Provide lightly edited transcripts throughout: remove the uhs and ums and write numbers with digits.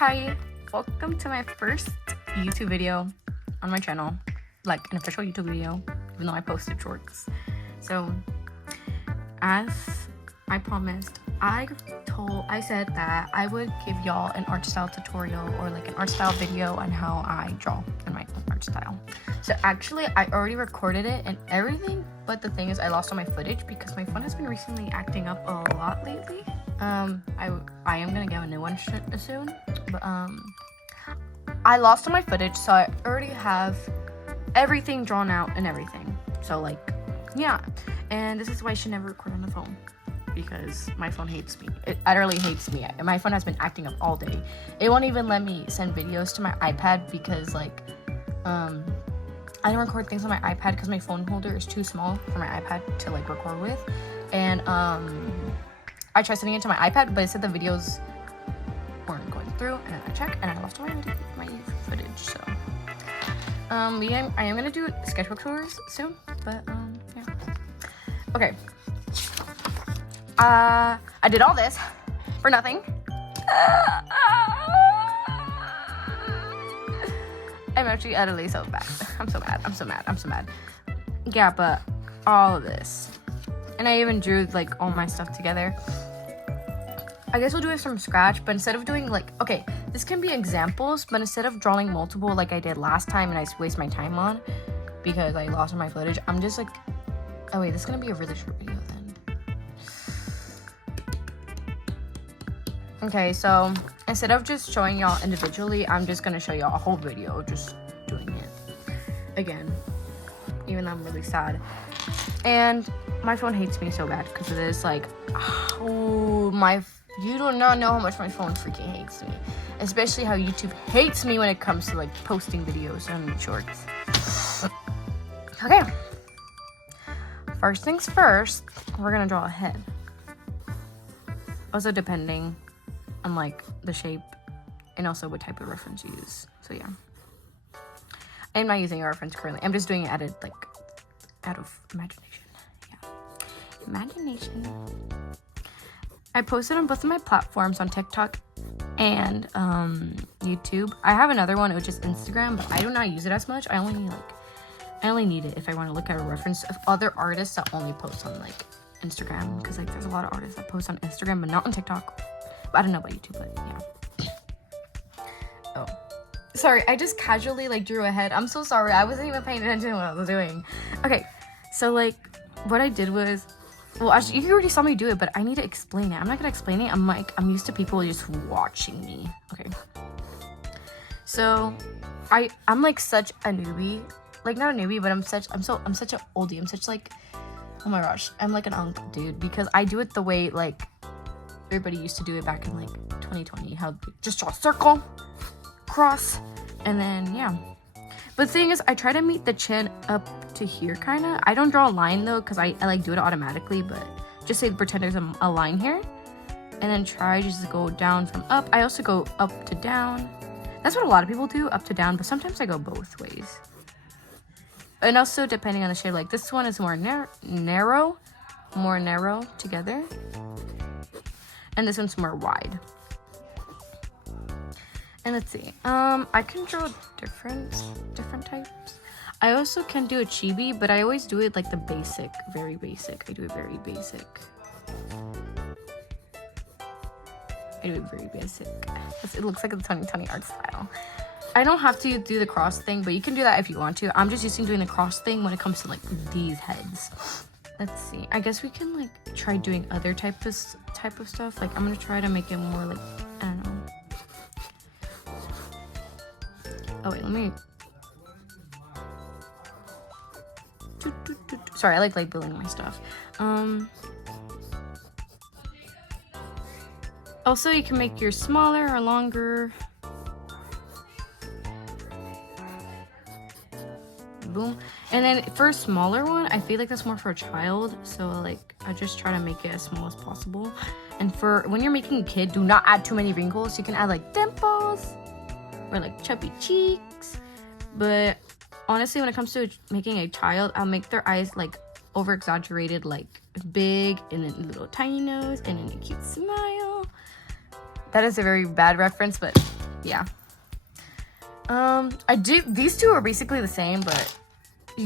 Hi, welcome to my first YouTube video on my channel, like an official YouTube video, even though I posted shorts. So, as I promised, I said that I would give y'all an art style tutorial or like an art style video on how I draw in my own art style. So actually, I already recorded it and everything, but the thing is I lost all my footage because my phone has been recently acting up a lot lately. I am gonna get a new one soon, but I lost all my footage, so I already have everything drawn out and everything. So like, yeah, and this is why I should never record on the phone, because my phone hates me. It utterly hates me. My phone has been acting up all day. It won't even let me send videos to my iPad because like I don't record things on my iPad because my phone holder is too small for my iPad to like record with. And I tried sending it to my iPad, but it said the videos weren't going through, and then I checked and I lost all my footage. So I am gonna do sketchbook tours soon, but yeah. Okay. I did all this for nothing. I'm actually utterly so bad. I'm so mad. Yeah, but all of this. And I even drew like all my stuff together. I guess we'll do it from scratch, but instead of doing like, okay, this can be examples, but instead of drawing multiple like I did last time and I waste my time on because I lost all my footage, I'm just like, oh wait, this is gonna be a really short video then. Okay, so instead of just showing y'all individually, I'm just gonna show y'all a whole video just doing it again, even though I'm really sad. And my phone hates me so bad because of this. Like, oh my, you do not know how much my phone freaking hates me, especially how YouTube hates me when it comes to like posting videos and shorts. Okay, first things first, we're gonna draw a head. Also depending on like the shape and also what type of reference you use. So yeah, I'm not using a reference currently. I'm just doing it out of imagination. Yeah, imagination. I posted on both of my platforms, on TikTok and YouTube. I have another one which is Instagram, but I do not use it as much. I only need it if I want to look at a reference of other artists that only post on like Instagram, because like there's a lot of artists that post on Instagram but not on TikTok. But I don't know about YouTube, but yeah. Oh, sorry, I just casually like drew a head. I'm so sorry, I wasn't even paying attention to what I was doing. Okay, so like what I did was, well, actually, you already saw me do it, but I need to explain it. I'm not gonna explain it. I'm used to people just watching me. Okay. So, I'm like such a newbie. Like not a newbie, but I'm such an oldie. I'm such like, oh my gosh, I'm like an uncle dude, because I do it the way like everybody used to do it back in like 2020. How just draw a circle, cross, and then yeah. But the thing is, I try to meet the chin up to here, kind of. I don't draw a line though, because I like do it automatically, but just say pretend there's a line here, and then try just to go down from up. I also go up to down. That's what a lot of people do, up to down, but sometimes I go both ways. And also depending on the shape, like this one is more narrow together, and this one's more wide. And let's see, I can draw different types. I also can do a chibi, but I always do it like the basic, very basic. I do it very basic. It looks like a 2020 art style. I don't have to do the cross thing, but you can do that if you want to. I'm just used to doing the cross thing when it comes to like these heads. Let's see, I guess we can like try doing other type of stuff. Like I'm gonna try to make it more like, I don't know. Oh wait, let me. Sorry, I like labeling my stuff. Also, you can make yours smaller or longer. Boom. And then for a smaller one, I feel like that's more for a child. So like, I just try to make it as small as possible. And for when you're making a kid, do not add too many wrinkles. You can add like dimples or like chubby cheeks. But honestly, when it comes to making a child, I'll make their eyes like over exaggerated, like big, and then a little tiny nose, and then a cute smile. That is a very bad reference, but yeah. These two are basically the same, but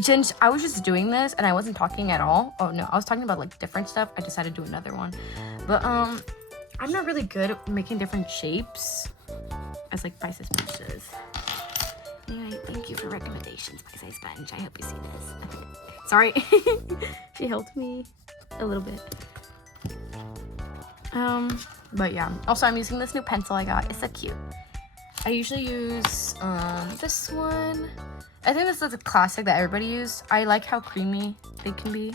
since I was just doing this and I wasn't talking at all. Oh no, I was talking about like different stuff. I decided to do another one. But I'm not really good at making different shapes as like Pisces Sponge says. Anyway, thank you for recommendations, Pisces Sponge. I hope you see this. Sorry. She helped me a little bit. But yeah. Also, I'm using this new pencil I got. It's so cute. I usually use this one. I think this is a classic that everybody uses. I like how creamy they can be.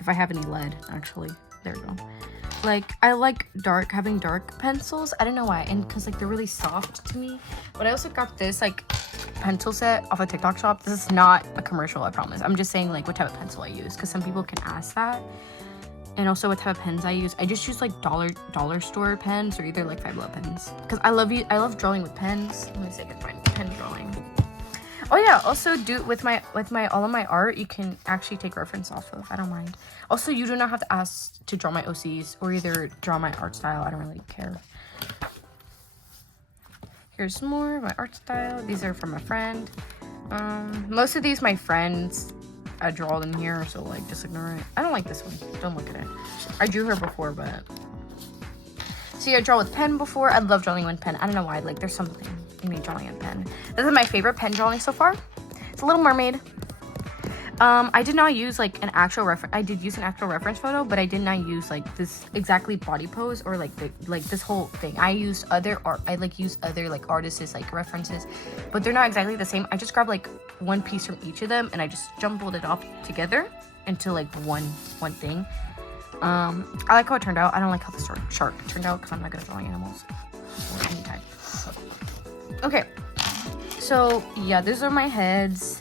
If I have any lead, actually. There we go. Like, I like having dark pencils. I don't know why. And because, like, they're really soft to me. But I also got this, like, pencil set off a TikTok shop. This is not a commercial, I promise. I'm just saying, like, what type of pencil I use. Because some people can ask that. And also what type of pens I use. I just use like dollar store pens or either like Five Below pens. Because I love drawing with pens. Let me see if I can find pen drawing. Oh yeah, also with my all of my art, you can actually take reference off of. I don't mind. Also, you do not have to ask to draw my OCs or either draw my art style. I don't really care. Here's more of my art style. These are from a friend. Most of these my friends. I draw them here, so like just ignore it. I don't like this one. Don't look at it. I drew her before, but see, I draw with pen before. I love drawing with pen. I don't know why. Like, there's something in me drawing in pen. This is my favorite pen drawing so far. It's a Little Mermaid. I did not use like an actual reference. I did use an actual reference photo, but I did not use like this exactly body pose or like this whole thing. I used other art. I like use other like artists like references, but they're not exactly the same. I just grabbed like one piece from each of them and I just jumbled it up together into like one thing. I like how it turned out. I don't like how the shark turned out because I'm not good at drawing animals or any type. Okay, so yeah, these are my heads.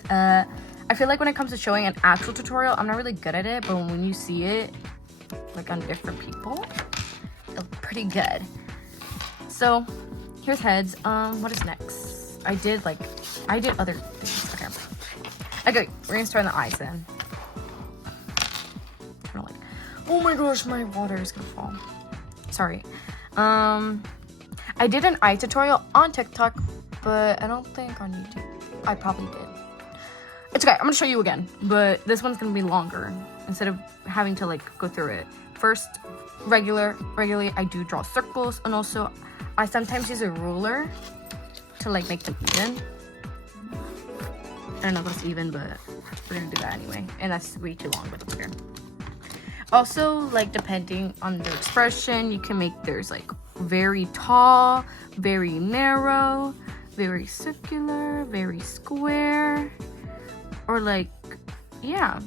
I feel like when it comes to showing an actual tutorial, I'm not really good at it, but when you see it, like on different people, it's pretty good. So, here's heads. What is next? I did other things. Okay, we're gonna start on the eyes then. Kind of like, oh my gosh, my water is gonna fall. Sorry. I did an eye tutorial on TikTok, but I don't think on YouTube. I probably did. It's okay, I'm gonna show you again, but this one's gonna be longer instead of having to like go through it. First, regularly I do draw circles, and also I sometimes use a ruler to like make them even. I don't know if that's even, but we're gonna do that anyway. And that's way too long, but it's okay. Also, like depending on the expression, you can make there's like very tall, very narrow, very circular, very square. Or like, yeah,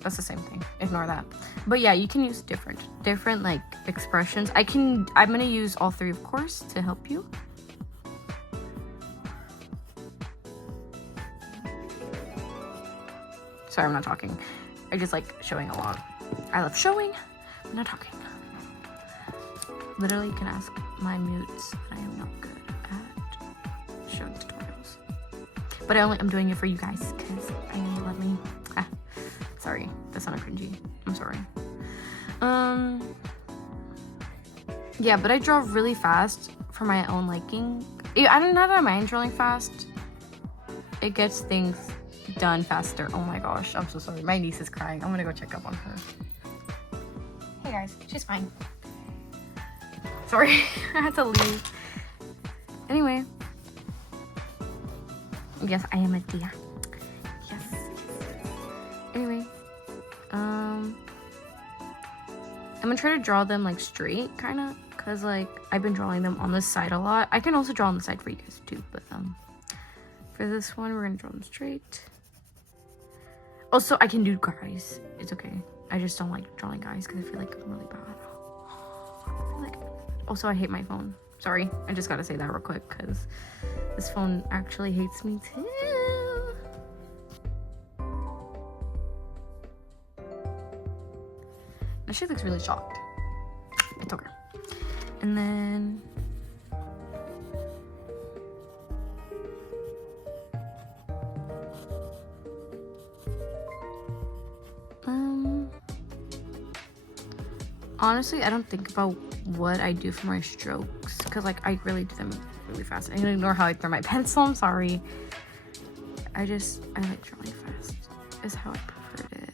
that's the same thing. Ignore that. But yeah, you can use different like expressions. I'm gonna use all three, of course, to help you. Sorry, I'm not talking. I just like showing a lot. I love showing, but not talking. Literally, you can ask my mutes, but I am not good at showing tutorials. But I'm doing it for you guys because I know you love me. Sorry, that sounded cringy. I'm sorry. Yeah, but I draw really fast for my own liking. I don't know that I mind drawing fast. It gets things done faster. Oh my gosh, I'm so sorry. My niece is crying. I'm gonna go check up on her. Hey guys, she's fine. Sorry, I had to leave. Anyway. Yes, I am a deer. Yes. Anyway, I'm gonna try to draw them like straight, kind of, cause like I've been drawing them on the side a lot. I can also draw on the side for you guys too, but for this one, we're gonna draw them straight. Also, I can do guys. It's okay. I just don't like drawing guys because I feel like I'm really bad. Also, I hate my phone. Sorry, I just gotta say that real quick because this phone actually hates me too. Now she looks really shocked. It's okay. And then Honestly, I don't think about what I do for my strokes because like I really do them really fast. I'm gonna ignore how I throw my pencil. I'm sorry. I like drawing fast. Is how I preferred it.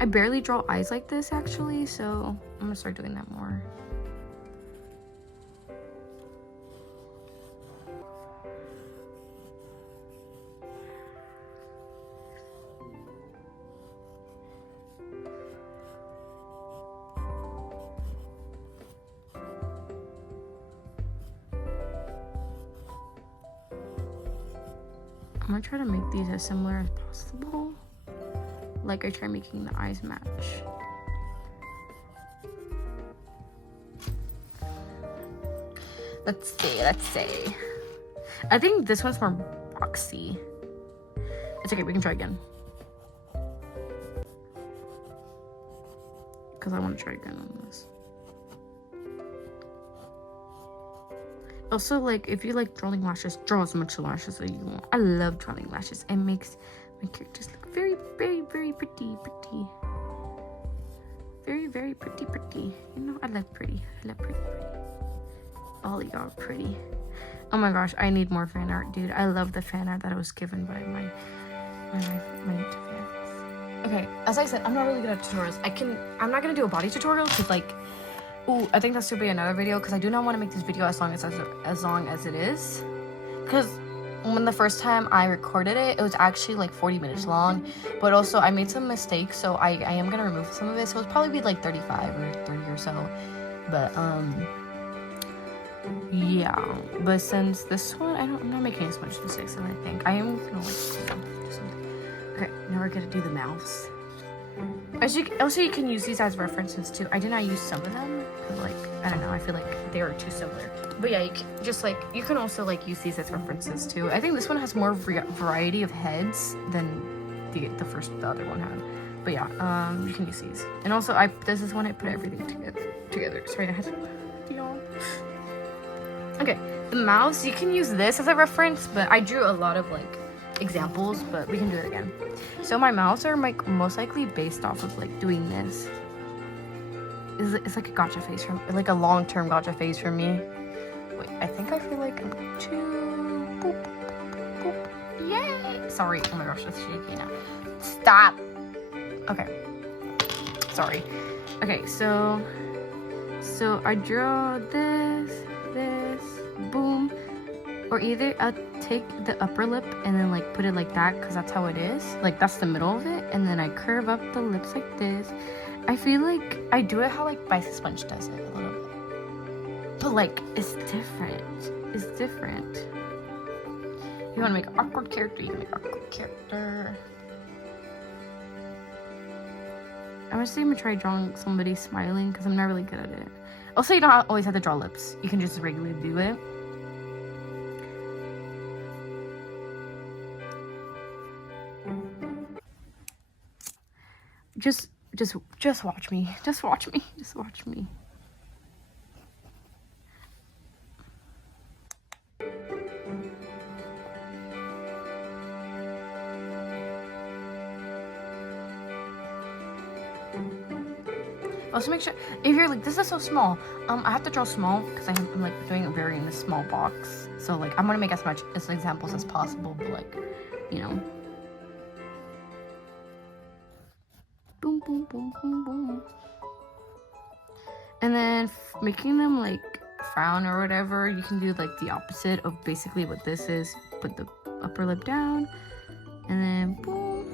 I barely draw eyes like this actually, so I'm gonna start doing that more. I'm gonna try to make these as similar as possible. Like I try making the eyes match. Let's see. I think this one's more boxy. It's okay, we can try again. Because I want to try again on this. Also, like, if you like drawing lashes, draw as much lashes as you want. I love drawing lashes. It makes my characters look very, very, very pretty. Very, very pretty. You know, I like pretty. All y'all are pretty. Oh my gosh, I need more fan art, dude. I love the fan art that I was given by my fans. Okay, as I said, I'm not really good at tutorials. I'm not gonna do a body tutorial because like, ooh, I think that's should be another video because I do not want to make this video as long as it is. Because when the first time I recorded it, it was actually like 40 minutes long. But also I made some mistakes, so I am gonna remove some of it. So it'll probably be like 35 or 30 or so. But yeah. But since this one, I'm not making as much mistakes as I think. I am gonna like do something. Okay, now we're gonna do the mouths. Also, you can use these as references too. I did not use some of them because, like, I don't know. I feel like they are too similar. But yeah, you can also like use these as references too. I think this one has more variety of heads than the other one had. But yeah, you can use these. And also, this is when I put everything together. Sorry, I had to yawn. Okay, the mouths. You can use this as a reference, but I drew a lot of like examples, but we can do it again. So my mouths are like most likely based off of like doing this. It's like a gotcha face like a long-term gotcha face for me. Wait, I think I feel like I'm too boop. Yay! Sorry. Oh my gosh, that's shaky now. Stop. Okay. Sorry. Okay, so I draw this, boom. Or either I'll take the upper lip and then like put it like that because that's how it is. Like that's the middle of it. And then I curve up the lips like this. I feel like I do it how like Bitesize Sponge does it a little bit. But like it's different. You want to make an awkward character, you can make an awkward character. I'm gonna try drawing somebody smiling because I'm not really good at it. Also, you don't always have to draw lips. You can just regularly do it. Just watch me. Just watch me. Also, make sure if you're like, this is so small. I have to draw small because I'm like doing it very in a small box. So like, I'm gonna make as much as examples as possible, but like, you know. Boom, boom, boom, boom, boom. And then making them like frown or whatever, you can do like the opposite of basically what this is. Put the upper lip down, and then boom.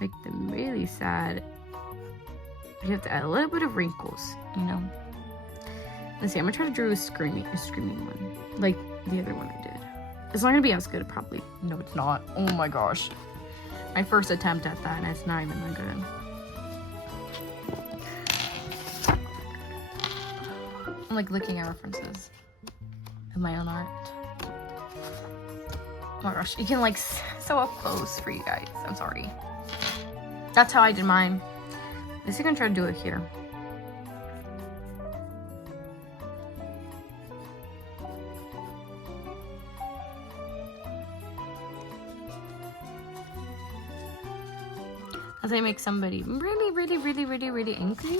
Make them really sad. You have to add a little bit of wrinkles, you know. Let's see, I'm gonna try to draw a screaming one, like the other one I did. It's not gonna be as good, probably. No, it's not. Oh my gosh. My first attempt at that, and it's not even that good. I'm like looking at references of my own art. Oh my gosh, you can like so up close for you guys. I'm sorry. That's how I did mine. Let's see if I can try to do it here. as I make somebody really, really, really, really, really angry.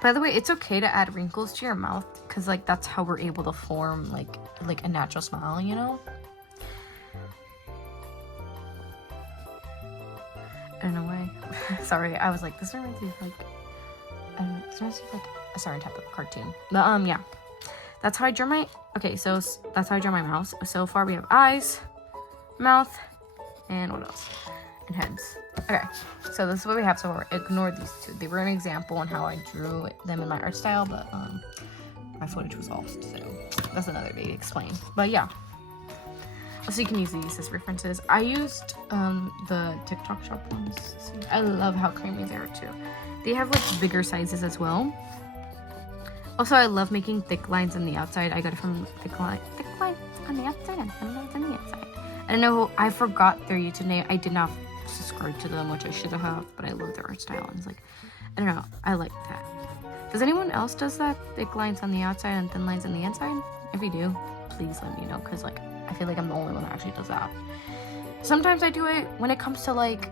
By the way, it's okay to add wrinkles to your mouth because like that's how we're able to form like a natural smile, you know? I don't know why. Sorry, I was like, this reminds me of like a certain type of cartoon. But yeah. That's how I draw my that's how I draw my mouse. So far we have eyes, mouth, and what else? And heads. Okay, so this is what we have so far. Ignore these two. They were an example on how I drew them in my art style, but my footage was lost, so that's another day to explain. But yeah. So you can use these as references. I used the TikTok shop ones. See, I love how creamy they are too. They have like bigger sizes as well. Also, I love making thick lines on the outside. I got it from thick lines on the outside and thin lines on the inside. I don't know. I forgot their YouTube name. I did not subscribe to them, which I should have, but I love their art style. And it's like, I don't know. I like that. Does anyone else does that? Thick lines on the outside and thin lines on the inside? If you do, please let me know, because like I feel like I'm the only one that actually does that. Sometimes I do it when it comes to like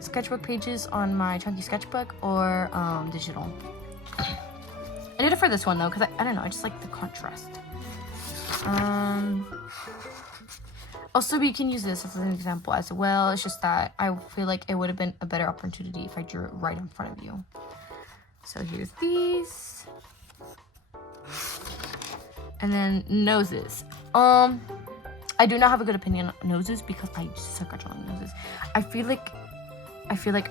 sketchbook pages on my chunky sketchbook or digital. I did it for this one though, because I don't know, I just like the contrast. Also, we can use this as an example as well. It's just that I feel like it would have been a better opportunity if I drew it right in front of you. So here's these. And then noses. I do not have a good opinion on noses because I suck at drawing noses. I feel like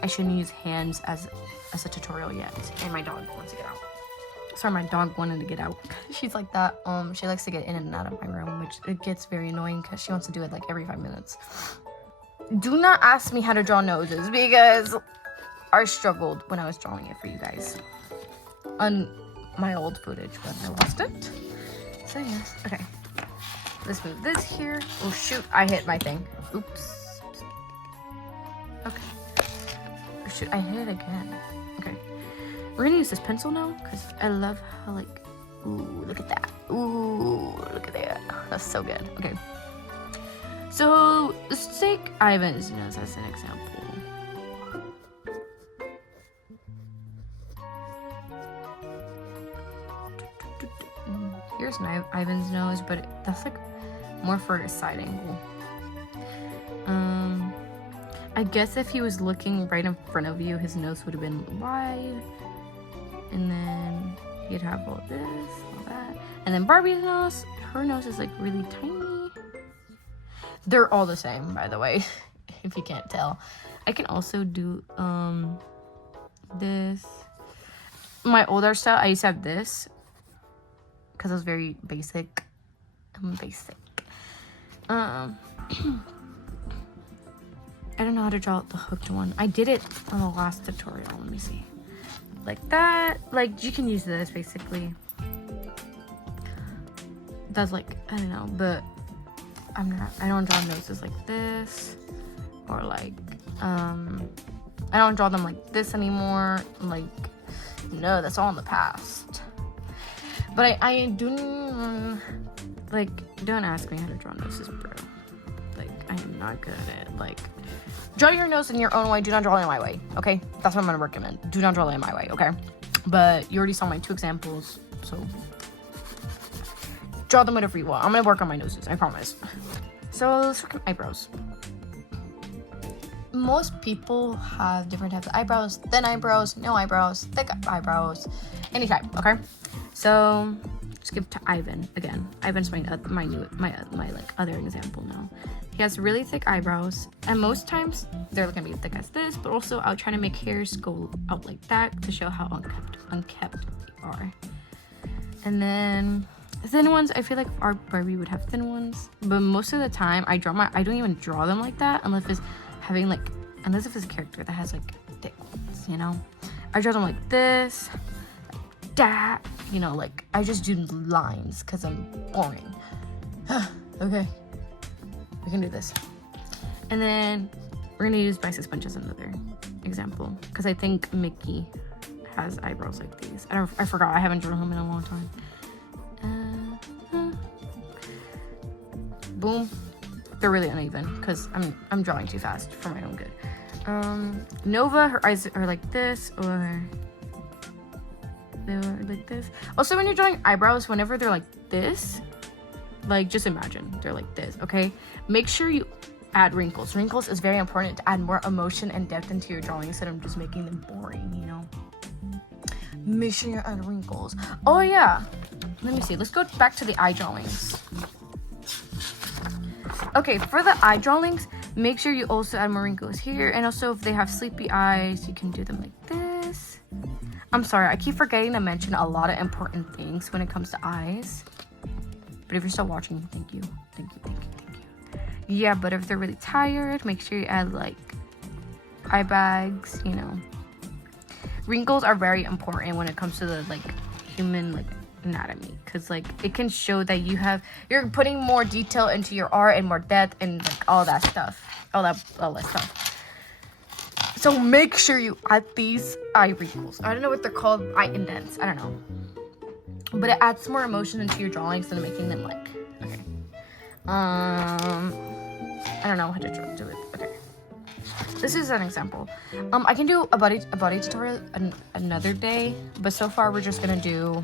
I shouldn't use hands as a tutorial yet. And my dog wants to get out. Sorry, my dog wanted to get out. She's like that. She likes to get in and out of my room, which it gets very annoying because she wants to do it like every 5 minutes. Do not ask me how to draw noses because I struggled when I was drawing it for you guys on my old footage when I lost it. So yeah, okay. Let's move this here. Oh shoot, I hit my thing. Oops. Okay. Oh shoot, I hit it again. Okay. We're gonna use this pencil now because I love how like, ooh, look at that. Ooh, look at that. That's so good. Okay. So let's take Ivan's nose as an example. Here's Ivan's nose, but that's like more for a side angle. I guess if he was looking right in front of you, his nose would have been wide. And then he'd have all this, all that. And then Barbie's nose, her nose is like really tiny. They're all the same, by the way, if you can't tell. I can also do this. My old art style, I used to have this because it was very basic. I'm basic. I don't know how to draw the hooked one. I did it on the last tutorial. Let me see. Like that. Like, you can use this, basically. That's like, I don't know, but I don't draw noses like this. Or like, I don't draw them like this anymore. Like, no, that's all in the past. But I do, like, don't ask me how to draw noses, bro. Like, I am not good at it. Like, draw your nose in your own way. Do not draw it in my way, okay? That's what I'm gonna recommend. Do not draw it in my way, okay? But you already saw my 2 examples, so draw them whatever you want. I'm gonna work on my noses, I promise. So let's work on eyebrows. Most people have different types of eyebrows. Thin eyebrows, no eyebrows, thick eyebrows, any type, okay? So skip to Ivan again. Ivan's my like other example now. He has really thick eyebrows, and most times they're gonna be thick as this, but also I'll try to make hairs go out like that to show how unkept they are. And then thin ones, I feel like our Barbie would have thin ones, but most of the time I don't even draw them like that unless it's a character that has like thick ones, you know? I draw them like this, like that, you know, like I just do lines because I'm boring. Okay, we can do this. And then we're gonna use bitesizedspongeor as another example because I think Mickey has eyebrows like these. I forgot, I haven't drawn him in a long time. boom. They're really uneven because I'm drawing too fast for my own good. Nova, her eyes are like this, or they're like this. Also, when you're drawing eyebrows, whenever they're like this, like just imagine they're like this, okay? Make sure you add wrinkles. Wrinkles is very important to add more emotion and depth into your drawing instead of just making them boring, you know? Make sure you add wrinkles. Oh yeah, let me see. Let's go back to the eye drawings. Okay, for the eye drawings, make sure you also add more wrinkles here. And also, if they have sleepy eyes, you can do them like this. I'm sorry, I keep forgetting to mention a lot of important things when it comes to eyes. But if you're still watching, thank you. Thank you, thank you, thank you. Yeah, but if they're really tired, make sure you add, like, eye bags, you know. Wrinkles are very important when it comes to the, like, human, like, anatomy, because like it can show that you're putting more detail into your art and more depth and like all that stuff. So make sure you add these eye wrinkles. I don't know what they're called, eye indents, I don't know, but it adds more emotion into your drawings than making them like, okay, I don't know how to do it. Okay, this is an example. I can do a body tutorial another day, but so far we're just gonna do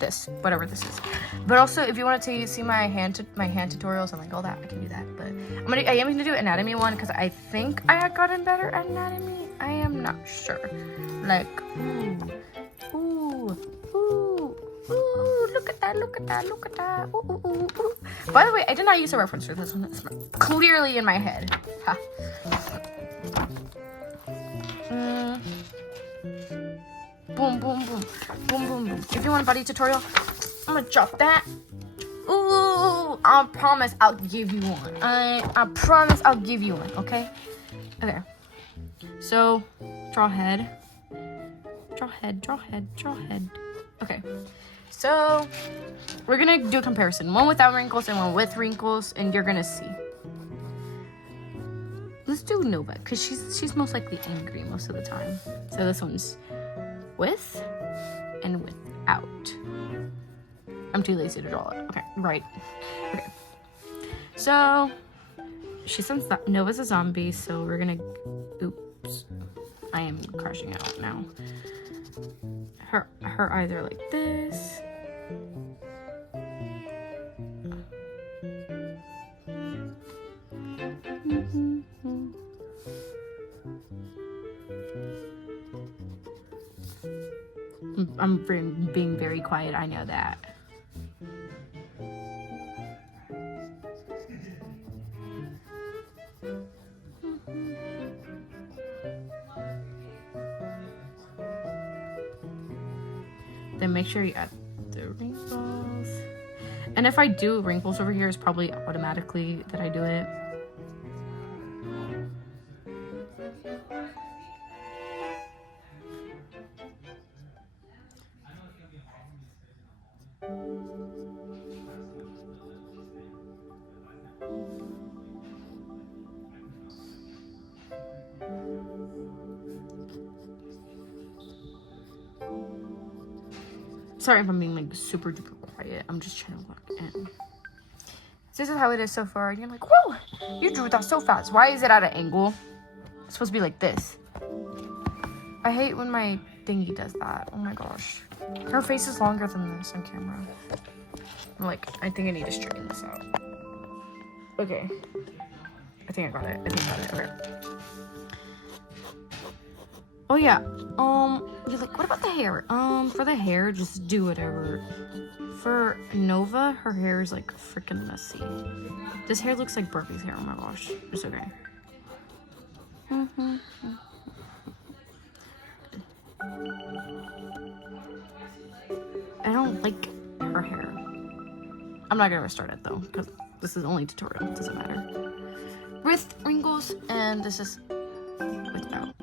this, whatever this is. But also, if you want to see my hand tutorials and like all that, I can do that. But I am gonna do anatomy one because I think I had gotten better at anatomy. I am not sure. Like, ooh, look at that. Ooh. By the way, I did not use a reference for this one. It's clearly in my head. Ha. Boom, boom, boom. Boom, boom, boom. If you want a body tutorial, I'm gonna drop that. Ooh, I promise I'll give you one. I promise I'll give you one, okay? Okay. So, draw head. Draw head. Okay. So, we're gonna do a comparison. One without wrinkles and one with wrinkles, and you're gonna see. Let's do Nova, because she's most likely angry most of the time. So this one's with and without. I'm too lazy to draw it. Okay, right. Okay. So she says that Nova's a zombie, so we're gonna, oops, I am crashing out now. Her eyes are like this. I'm being very quiet, I know that. Then make sure you add the wrinkles. And if I do wrinkles over here, it's probably automatically that I do it. Sorry if I'm being like super duper quiet. I'm just trying to look in. This is how it is so far. And you're like, whoa, you drew that so fast. Why is it at an angle? It's supposed to be like this. I hate when my thingy does that. Oh my gosh. Her face is longer than this on camera. Like, I think I need to straighten this out. Okay. I think I got it. Okay. Oh yeah. You're like, what about the hair? For the hair, just do whatever. For Nova, her hair is like freaking messy. This hair looks like Barbie's hair. Oh my gosh. It's okay. I don't like her hair. I'm not gonna restart it though, because this is only tutorial. It doesn't matter. With wrinkles, and this is without.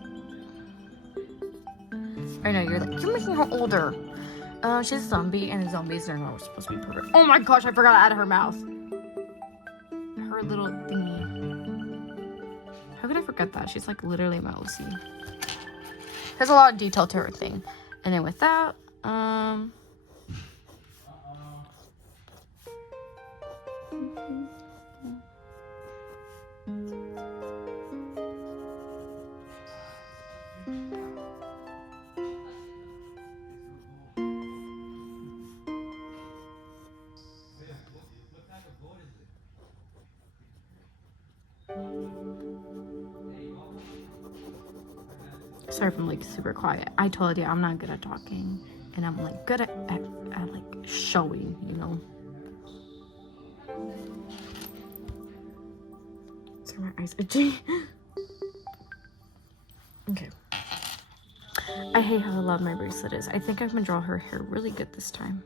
I know, you're like, you're making her older. She's a zombie, and zombies are not supposed to be perfect. Oh my gosh, I forgot out of her mouth. Her little thingy. How could I forget that? She's like literally my OC. There's a lot of detail to her thing. And then without, sorry if I'm like super quiet. I told you I'm not good at talking, and I'm like good at like showing, you know. Sorry, my eyes itchy. Okay. I hate how loud my bracelet is. I think I'm gonna draw her hair really good this time.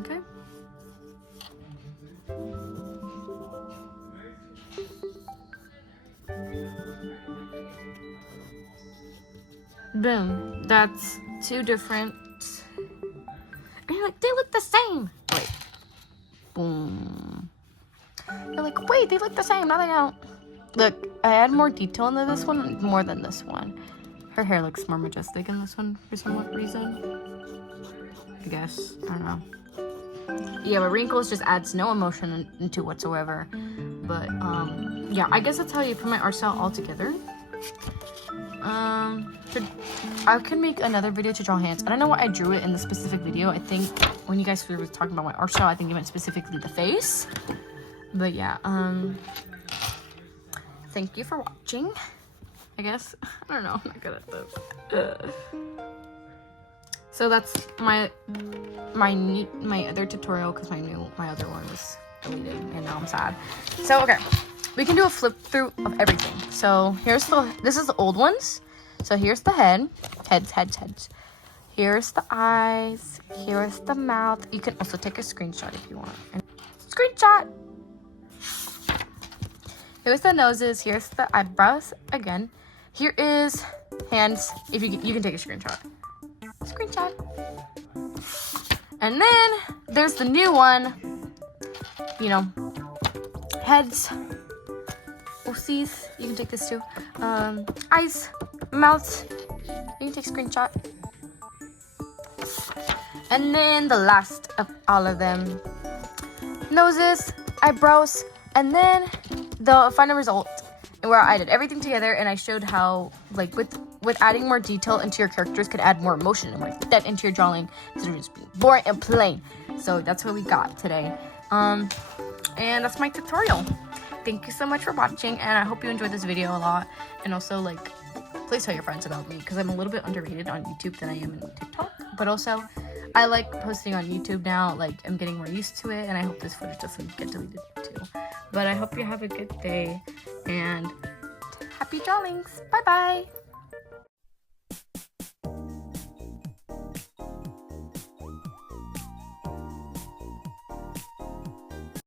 Okay. Boom. That's two different. And you're like, they look the same. Wait. Boom. You're like, wait, they look the same. No, they don't. Look, I add more detail into this one more than this one. Her hair looks more majestic in this one for some reason. I guess. I don't know. Yeah, but wrinkles just adds no emotion into whatsoever. But, yeah, I guess that's how you put my art style all together. I could make another video to draw hands. I don't know why I drew it in the specific video. I think when you guys were talking about my art style, I think you meant specifically the face. But yeah, thank you for watching, I guess. I don't know, I'm not good at this. So that's my other tutorial, because my other one was deleted and now I'm sad. So okay, we can do a flip through of everything. So this is the old ones. So here's the heads. Here's the eyes. Here's the mouth. You can also take a screenshot if you want. Screenshot. Here's the noses. Here's the eyebrows again. Here is hands. If you can take a screenshot. Screenshot. And then there's the new one. You know, heads. Oopsies. You can take this too. Eyes, mouth. You can take a screenshot. And then the last of all of them, noses, eyebrows, and then the final result where I did everything together and I showed how, like, with adding more detail into your characters could add more emotion and more depth into your drawing instead of just being boring and plain. So that's what we got today. And that's my tutorial. Thank you so much for watching, and I hope you enjoyed this video a lot. And also, like, please tell your friends about me, because I'm a little bit underrated on YouTube than I am in TikTok. But also, I like posting on YouTube now. Like, I'm getting more used to it, and I hope this footage doesn't get deleted too. But I hope you have a good day, and happy drawings. Bye-bye.